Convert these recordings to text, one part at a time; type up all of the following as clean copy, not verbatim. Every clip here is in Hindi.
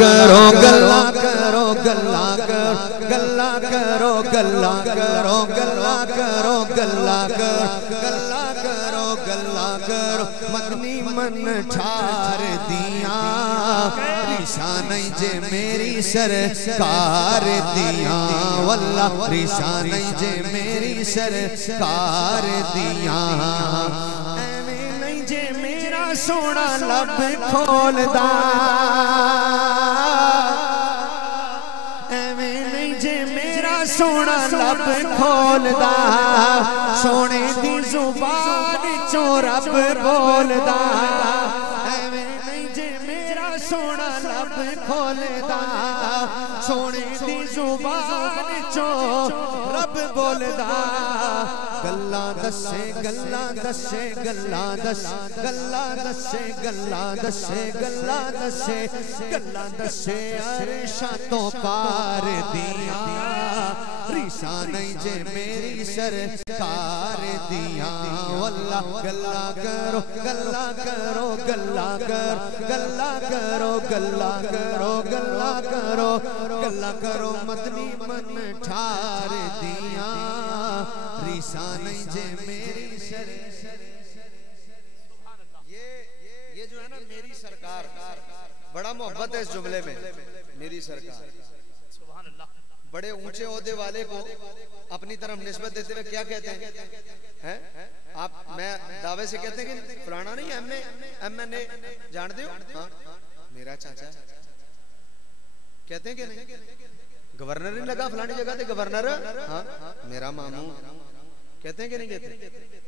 करो गल्ला करो गल्ला करो गल्ला करो गल्ला करो गल्ला करो गल्ला करो गल्ला करो गल्ला करो मदनी मन ठार दिया रिसा नहीं जे मेरी सरकार दिया वल्ला रिसा नहीं जे मेरी सरकार दिया एवें नहीं जे मेरा सोना लब खोलदा एवें नहीं जे मेरा सोना लब खोलदा सोने दी जुबान चों रब बोलदा एवें नहीं जे मेरा सोना लब खोलदा सोने दी जुबान चों रब बोलदा गल्ला दसे गल्ला दसे गल्ला दस गल्ला दसे गल्ला दसे गल्ला दसे गल्ला दसे अरशा तो पार दिया रिसा नहीं जे मेरी सरकार दिया वल्ला गल्ला करो गल्ला करो गल्ला करो गल्ला करो गल्ला करो गल्ला करो गल्ला करो मदनी मन ठार दिया रिसा नहीं जे मेरी ये जो है ना मेरी सरकार बड़ा मोहब्बत है इस जुमले में मेरी सरकार बड़े ऊंचे ओहदे वाले को अपनी तरफ निस्बत देते हुए क्या कहते हैं आप मैं दावे से कहते हैं कि फलाना नहीं एमएनए जानते हो हाँ मेरा चाचा कहते हैं कि नहीं गवर्नर नहीं लगा फलानी जगह पे गवर्नर हाँ मेरा मामू कहते हैं कि नहीं कहते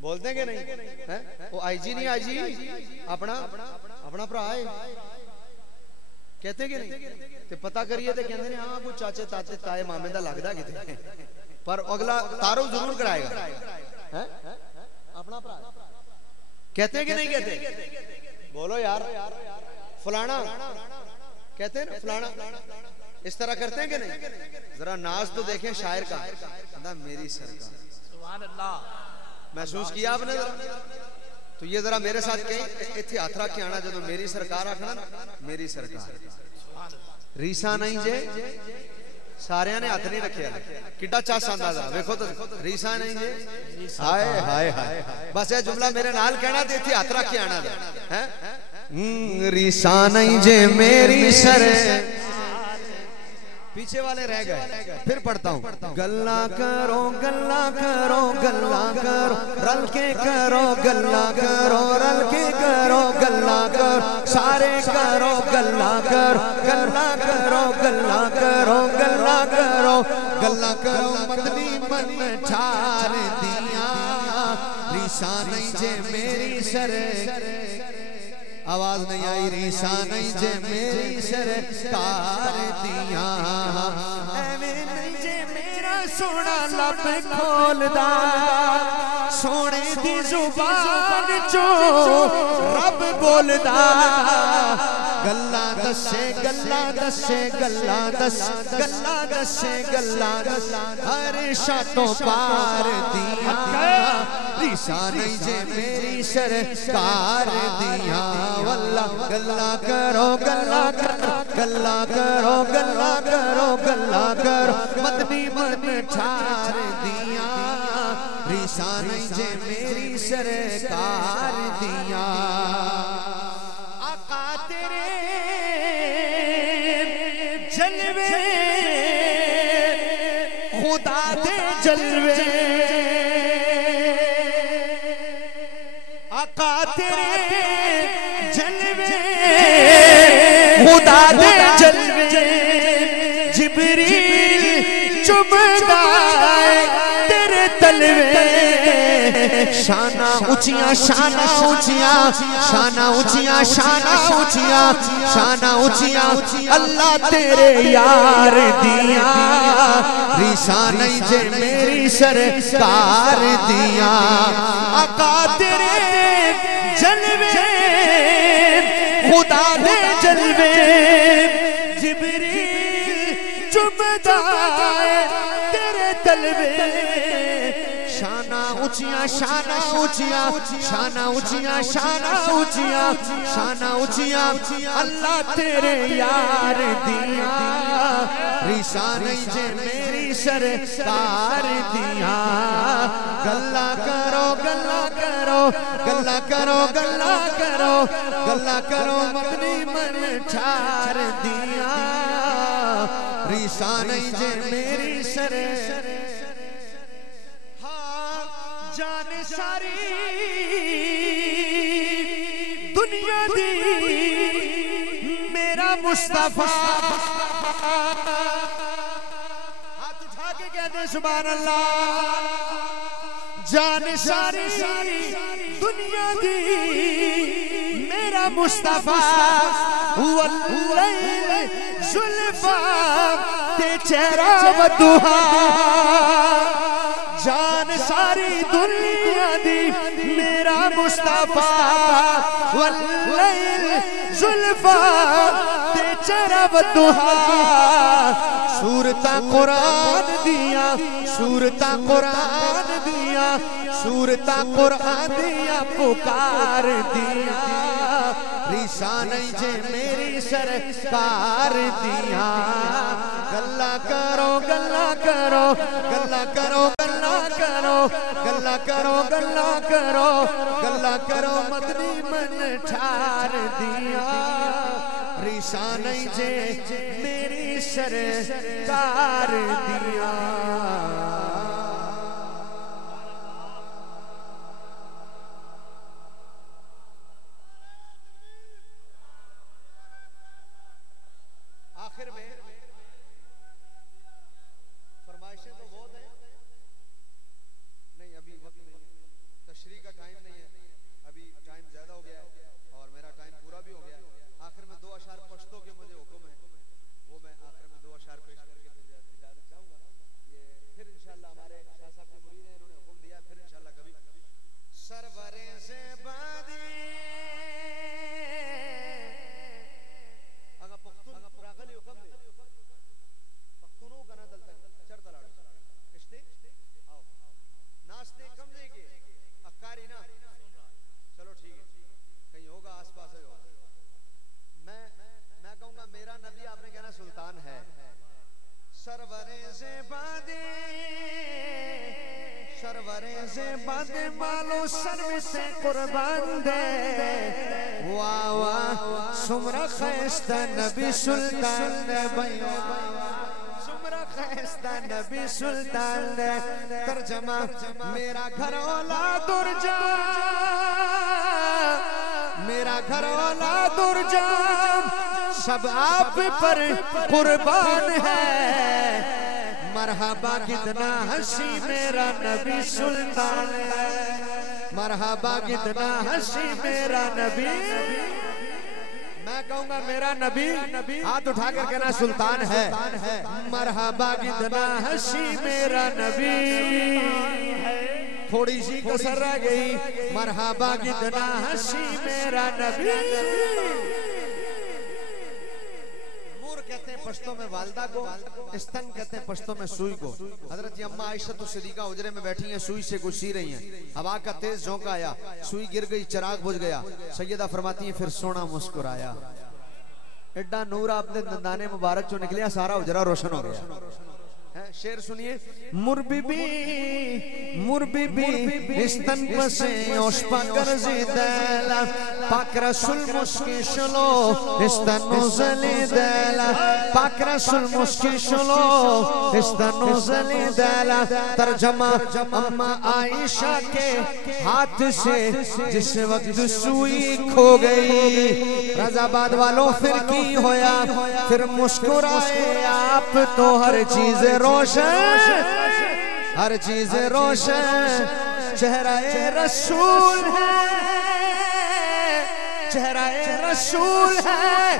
बोलते हैं कि नहीं है वो आईजी नहीं आईजी अपना अपना भरा है कहते हैं कि नहीं ते पता करिए तो कहते हैं हाँ कोई चाचे ताचे ताए मामे दा लगदा किते पर अगला तारुफ जरूर कराएगा हैं अपना भरा कहते हैं कि नहीं कहते बोलो यार फलाना कहते हैं ना फलाना इस तरह करते हैं कि नहीं जरा नाज तो देखें शायर का मेरी सरकार सुभान अल्लाह महसूस किया आपने जरा तो ये जरा मेरे साथ कहीं इत्थे हाथ रख के आना जो मेरी सरकार आखना मेरी सरकार रीसा नहीं जे सारे ने हाथ नहीं रखे किड्डा चास आंदा दा देखो तो रीसा नहीं जे हाय हाय हाय बस ये जुमला मेरे नाल कहना ते इत्थे हाथ रख के आना हैं रीसा नहीं जे मेरी सर पीछे वाले रह गए फिर पढ़ता हूँ गल्ला करो गल्ला करो गल्ला करो रल के करो गल्ला करो रल के करो गल्ला करो सारे करो गल्ला करो गल्ला करो गल्ला करो गल्ला करो गल्ला करो मदनी मन ठार दिया रिसा नहीं जे मेरी सर आवाज नहीं आई रिसा नहीं जे मेरी सरकार दिया एवें नहीं जे मेरा सोना लब खोलदा सोने दी जुबान चो रब बोलदा गल्ला दसे गल्ला दसे गल्ला दस गल्ला दसे गल्ला दस अरशा तो पार दिया रिसा नहीं जे मेरी सरकार दिया वल्ला गल्ला करो गल्ला करो गल्ला करो गल्ला करो गल्ला करो मदनी मन ठार दिया रिसा नहीं जे मेरी सरकार दिया आका तेरे जलवे खुदा दे जलवे आका तेरे जलवे खुदा दे जलवे जिब्रील चुमदा तेरे तलवे शाना ऊंचियां शाना ऊंचियां शाना ऊंचियां शाना ऊंचियां शाना ऊंचियां अल्लाह तेरे यार दिया रिसा नहीं जे मेरी सरकार दिया आका तेरे जलवे खुदा दे जलवे जिब्रील चुमदा तेरे तलवे शाना ऊंचिया शाना ऊंचिया, शाना ऊंचिया, शाना ऊंचिया, शाना ऊंचिया अल्लाह तेरे यार दिया, रिसा नहीं जे मेरी सरकार दिया। गल्ला करो गल्ला करो गल्ला करो गल्ला करो गल्ला करो मदनी मन ठार दिया, रिसा नहीं जे मेरी सर। हाँ जाने सारी दुनिया दी मेरा मुस्तफा, हाथ उठा के कहते सुभान अल्लाह। जान सारी दुनिया दी मेरा मुस्तफा, जुल्फा ते चेहरा वदुहा। जान सारी दुनिया दी मेरा मुस्तफा, जुल्फा ते चेहरा वदुहा। सूरता कुरान दिया, सूरता कुरान दिया, सूरता कुरान दिया पुकार दिया, रिसा नहीं जे मेरी सरकार दिया। गल्ला करो गल्ला करो गल्ला करो गल्ला करो गल्ला करो गल्ला करो गल्ला करो मदनी मन ठार दिया, रिसा नहीं जे मेरी सरकार दिया। आखिर में फरमाइशें तो बहुत हैं, नहीं अभी वक्त नहीं है, तशरीह का टाइम नहीं है, अभी टाइम ज्यादा हो गया है और मेरा टाइम पूरा भी हो गया है। आखिर में 2 अशार पश्तो के मुझे हुक्म है, वो मैं आखिर में 2 अशार पेश करके इजाजत चाहूंगा। ये फिर इंशाल्लाह हमारे शाह साहब के मुरीद हैं, इन्होंने हुक्म दिया, फिर इंशाल्लाह कभी सरवरे से बादी अगर पख्तून रागली हुक्म दे पख्तूनों का ना दलता चरता लाड़ किश्ते आओ नाश्ते कम दे के अक्कारी ना, चलो ठीक है, कहीं होगा आसपास ही होगा। मैं कहूंगा मेरा नबी, आपने कहना सुल्तान है। सरवरे से बादे सरवरे से बादे मालो सर्व से कुर्बान दे, वाह वाह सुमरा खैस्ता नबी सुल्तान दे, सुमरा खैस्ता नबी सुल्तान दे। तर्जमा मेरा घर औलाद दुर्जा, मेरा घर औलाद दुर्जा सब आप पर कुर्बान है। मरहबा कितना हंसी मेरा नबी सुल्तान है, मरहबा कितना हंसी मेरा नबी। मैं कहूंगा मेरा नबी, हाथ उठा कर कहना सुल्तान है। मरहबा कितना हंसी मेरा नबी, थोड़ी सी कसर रह गई। मरहबा कितना हंसी मेरा नबी। कहते हैं पश्तों में वालदा को, स्तन कहते हैं पश्तों में सुई को। हजरत अम्मा आयशा तो सिद्दीका हुजरे में बैठी हैं, सुई से कुछ सी रही हैं, हवा का तेज झोंका आया, सुई गिर गई, चिराग बुझ गया। सैयदा फरमाती हैं फिर सोना मुस्कुराया, एड्डा नूर आपने दंदाने मुबारक जो निकलिया, सारा हुजरा रोशन हो गया। शेर सुनिए। मुरबीबी मुरबीबी स्तन पसे ओशपा गर्जी देला, पाक रसूल मुस्की शलो स्तनो जली देला, पाक रसूल मुस्की शलो स्तनो जली देला। तर्जमा अम्मा आयशा के हाथ से जिस वक्त सुई खो गई, रजाबाद वालों फिर की होया, फिर मुस्कुराए आप तो हर चीज रोशन, हर चीज रोशन। चेहरा रसूल है, चेहरा रसूल है,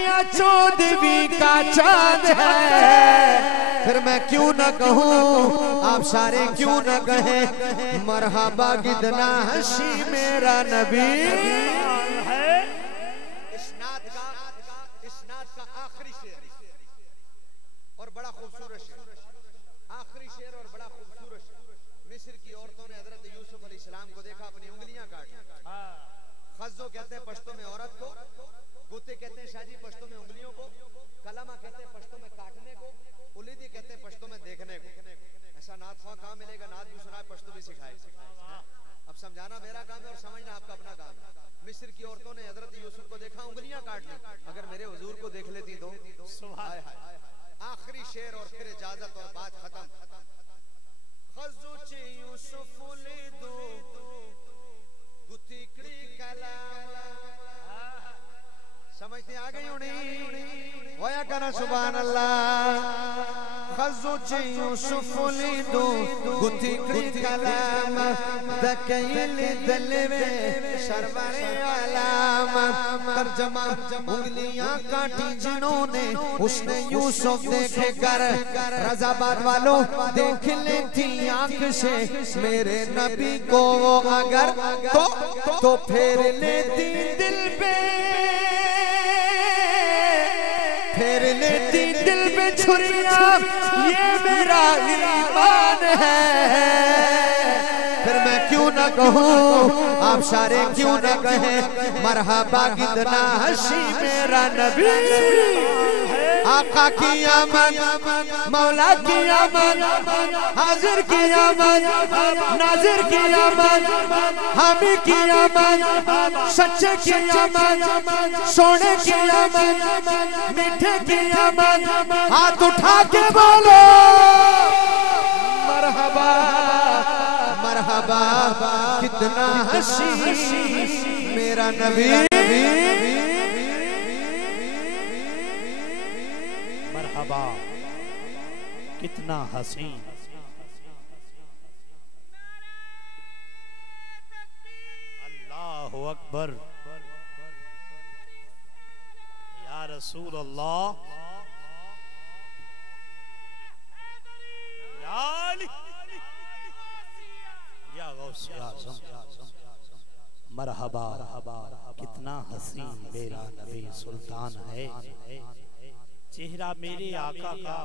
या चौदहवीं का चांद है। फिर मैं क्यों न कहूँ, आप सारे क्यों न कहें, मरहबा कितना हंसी मेरा नबी। इस्नाद का आखिरी शेर और बड़ा खूबसूरत शेर, आखिरी शेर और बड़ा खूबसूरत शेर। मिस्र की औरतों ने हजरत यूसुफ अलैहिस्सलाम को देखा, अपनी उंगलियां काट। खज्जो कहते हैं पश्तो में औरत को, गुते कहते हैं शाजी पश्तो में उंगलियों को, कलमा कहते हैं पश्तो में काटने को, उलीदी कहते हैं पश्तो में देखने को। ऐसा नात ख्वाह कहाँ मिलेगा, नात भी सुनाए पश्तो भी सिखाए। अब समझाना मेरा काम है और समझना आपका अपना काम है। मिस्र की औरतों ने हजरत यूसुफ को देखा, उंगलियां काट ली। अगर मेरे हुजूर को देख लेती तो आखिरी शेर और फिर इजाजत और बात खत्म। खजुचे यूसुफ ले दो गुतिकड़ी कलाम, समझते आ गई उन्हें होया करा सुभान अल्लाह। खजुचे यूसुफ ले दो गुतिकड़ी कलाम, दकैल दलवे सरवरे आलाम। तर्जमा उंगलियां काटी जिन्होंने, उसने यूसुफ देखे कर। रजाबाद वालों देख लेती आंख से मेरे नबी को अगर तो फेर लेती दिल पे, फेर लेती दिल पे छुरिया, ये मेरा ईमान है। फिर मैं क्यों ना कहूँ, आप सारे क्यों ना कहें, मरहबा कितना हसी मेरा नबी। आका की आमद, मौला की आमद, हाजिर की आमद, नाजिर की आमद, हामी की आमद, सच्चे की आमद, सोने की आमद, मीठे की आमद। हाथ उठा के बोलो मरहबा मरहबा, कितना हसी मेरा नबी। मरहबा कितना हसीन। अल्लाहु अकबर, या रसूल अल्लाह, या गौसे आज़म। मरहबा कितना हसीन मेरा नबी सुल्तान है। चेहरा मेरे आका का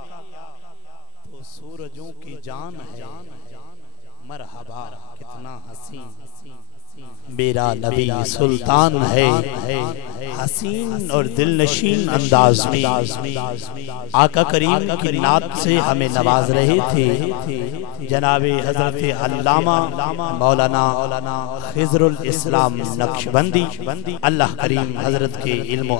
तो सूरजों की जान है। मरहबा कितना हसीन मेरा नबी सुल्तान है। हसीन और दिलनशीन अंदाज में आका करीम की नात से हमें नवाज रहे थे जनाबे हजरत अल्लामा मौलाना खिजरुल इस्लाम नक्शबंदी। अल्लाह करीम हजरत के इल्म